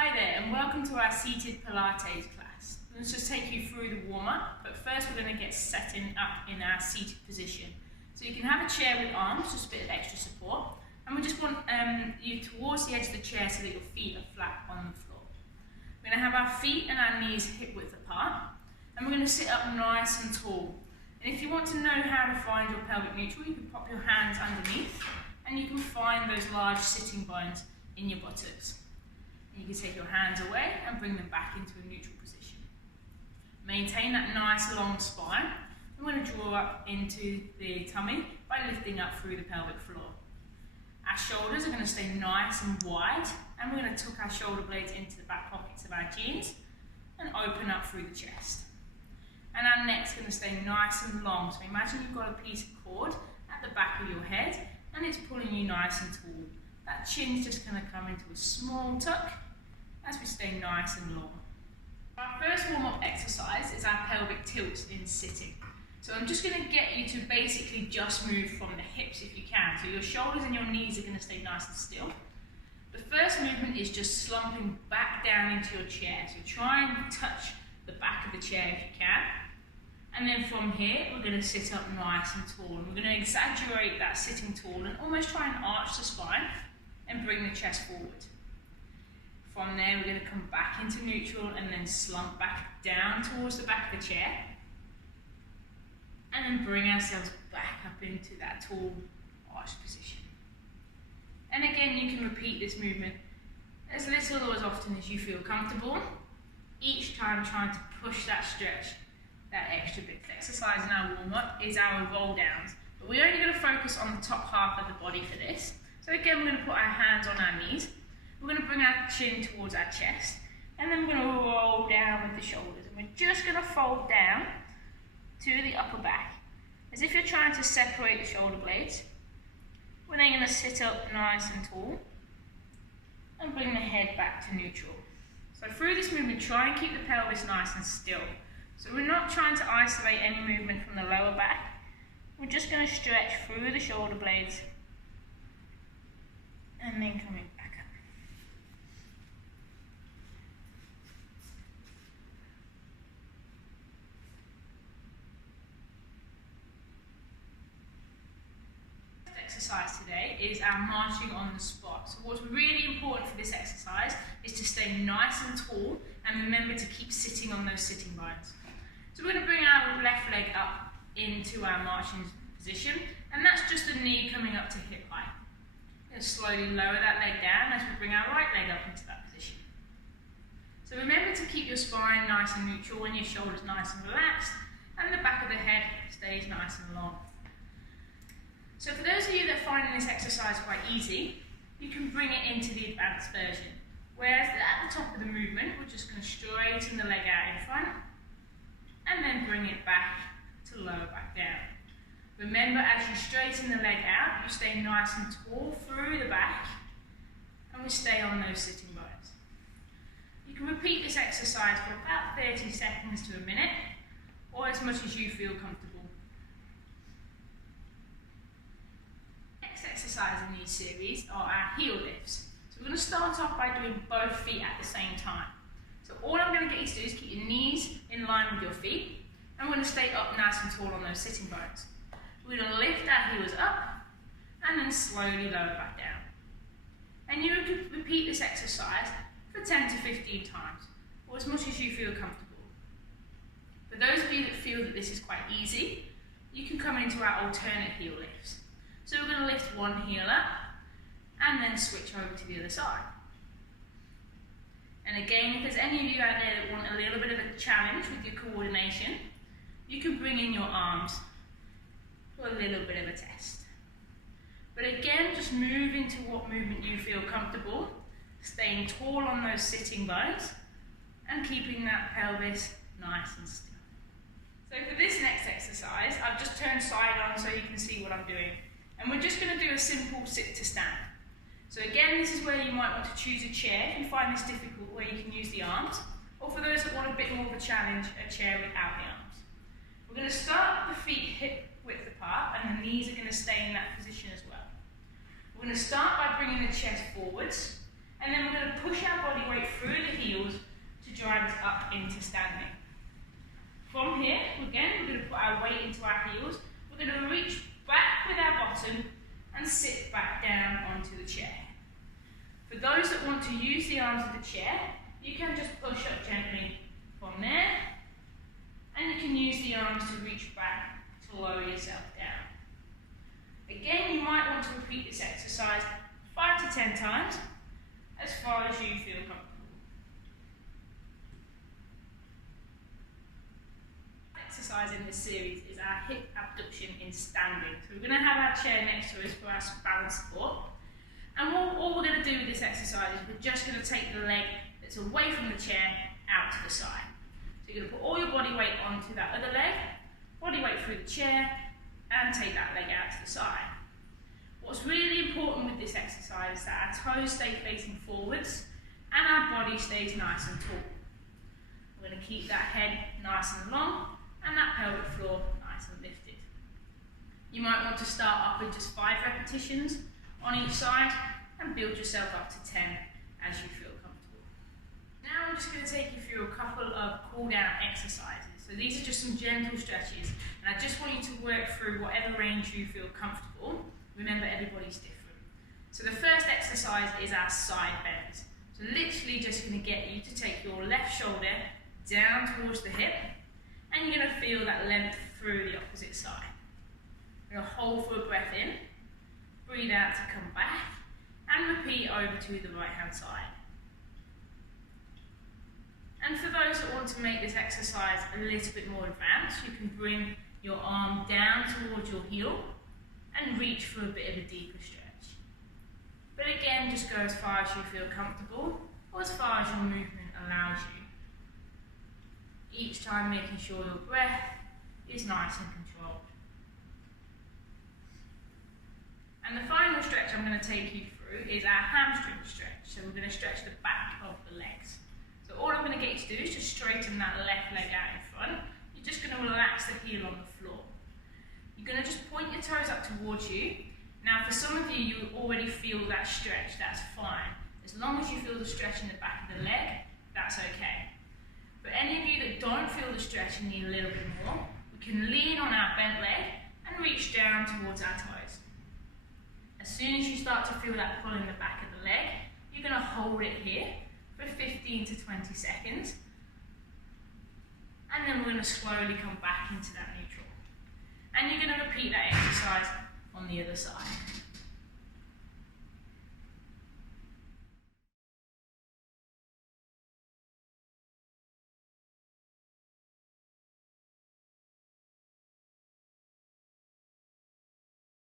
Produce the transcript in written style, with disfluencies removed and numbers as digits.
Hi there and welcome to our seated Pilates class. Let's just take you through the warm-up, but first we're going to get setting up in our seated position. So you can have a chair with arms, just a bit of extra support, and we just want you towards the edge of the chair so that your feet are flat on the floor. We're going to have our feet and our knees hip width apart, and we're going to sit up nice and tall. And if you want to know how to find your pelvic neutral, you can pop your hands underneath and you can find those large sitting bones in your buttocks. You can take your hands away and bring them back into a neutral position. Maintain that nice long spine. We're going to draw up into the tummy by lifting up through the pelvic floor. Our shoulders are going to stay nice and wide, and we're going to tuck our shoulder blades into the back pockets of our jeans and open up through the chest. And our neck's going to stay nice and long. So imagine you've got a piece of cord at the back of your head and it's pulling you nice and tall. That chin's just going to come into a small tuck as we stay nice and long. Our first warm-up exercise is our pelvic tilt in sitting. So I'm just going to get you to basically just move from the hips if you can. So your shoulders and your knees are going to stay nice and still. The first movement is just slumping back down into your chair. So try and touch the back of the chair if you can. And then from here, we're going to sit up nice and tall. And we're going to exaggerate that sitting tall and almost try and arch the spine and bring the chest forward. From there, we're going to come back into neutral and then slump back down towards the back of the chair. And then bring ourselves back up into that tall arched position. And again, you can repeat this movement as little or as often as you feel comfortable. Each time trying to push that stretch, that extra bit. The exercise in our warm-up is our roll downs. But we're only going to focus on the top half of the body for this. So again, we're going to put our hands on our knees. We're going to bring our chin towards our chest, and then we're going to roll down with the shoulders. And we're just going to fold down to the upper back, as if you're trying to separate the shoulder blades. We're then going to sit up nice and tall, and bring the head back to neutral. So through this movement, try and keep the pelvis nice and still. So we're not trying to isolate any movement from the lower back. We're just going to stretch through the shoulder blades, and then coming back up. Exercise today is our marching on the spot. So what's really important for this exercise is to stay nice and tall and remember to keep sitting on those sitting bones. So we're going to bring our left leg up into our marching position, and that's just the knee coming up to hip height. We're going to slowly lower that leg down as we bring our right leg up into that position. So remember to keep your spine nice and neutral and your shoulders nice and relaxed, and the back of the head stays nice and long. So for those of you that are finding this exercise quite easy, you can bring it into the advanced version. Whereas at the top of the movement, we're just going to straighten the leg out in front, and then bring it back to lower back down. Remember, as you straighten the leg out, you stay nice and tall through the back, and we stay on those sitting bones. You can repeat this exercise for about 30 seconds to a minute, or as much as you feel comfortable. Exercise in these series are our heel lifts. So we're going to start off by doing both feet at the same time. So all I'm going to get you to do is keep your knees in line with your feet, and we're going to stay up nice and tall on those sitting bones. We're going to lift our heels up and then slowly lower back down. And you can repeat this exercise for 10 to 15 times, or as much as you feel comfortable. For those of you that feel that this is quite easy, you can come into our alternate heel lifts. So we're going to lift one heel up and then switch over to the other side. And again, if there's any of you out there that want a little bit of a challenge with your coordination, you can bring in your arms for a little bit of a test. But again, just move into what movement you feel comfortable, staying tall on those sitting bones and keeping that pelvis nice and still. So for this next exercise, I've just turned side on so you can see what I'm doing. And we're just going to do a simple sit to stand. So again, this is where you might want to choose a chair if you find this difficult, where you can use the arms, or for those that want a bit more of a challenge, a chair without the arms. We're going to start with the feet hip width apart, and the knees are going to stay in that position as well. We're going to start by bringing the chest forwards, and And then we're going to push our body weight through the heels to drive us up into standing. From here, again, we're going to put our weight into our heels. We're going to reach back with our bottom and sit back down onto the chair. For those that want to use the arms of the chair, you can just push up gently from there, and you can use the arms to reach back to lower yourself down. Again, you might want to repeat this exercise 5 to 10 times, as far as you feel comfortable. Exercise in this series is our hip abduction in standing. So we're going to have our chair next to us for our balance support. And all we're going to do with this exercise is we're just going to take the leg that's away from the chair out to the side. So you're going to put all your body weight onto that other leg, body weight through the chair, and take that leg out to the side. What's really important with this exercise is that our toes stay facing forwards and our body stays nice and tall. We're going to keep that head nice and long and that pelvic floor nice and lifted. You might want to start off with just 5 repetitions on each side and build yourself up to 10 as you feel comfortable. Now I'm just going to take you through a couple of cool down exercises. So these are just some gentle stretches, and I just want you to work through whatever range you feel comfortable. Remember, everybody's different. So the first exercise is our side bend. So literally just going to get you to take your left shoulder down towards the hip, and you're going to feel that length through the opposite side. You're going to hold for a breath in, breathe out to come back, and repeat over to the right hand side. And for those that want to make this exercise a little bit more advanced, you can bring your arm down towards your heel and reach for a bit of a deeper stretch. But again, just go as far as you feel comfortable or as far as your movement allows you. Each time making sure your breath is nice and controlled. And the final stretch I'm going to take you through is our hamstring stretch. So we're going to stretch the back of the legs. So all I'm going to get you to do is just straighten that left leg out in front. You're just going to relax the heel on the floor. You're going to just point your toes up towards you. Now for some of you, you already feel that stretch, that's fine. As long as you feel the stretch in the back of the leg, that's okay. For any of you that don't feel the stretch and need a little bit more, we can lean on our bent leg and reach down towards our toes. As soon as you start to feel that pull in the back of the leg, you're going to hold it here for 15 to 20 seconds. And then we're going to slowly come back into that neutral. And you're going to repeat that exercise on the other side.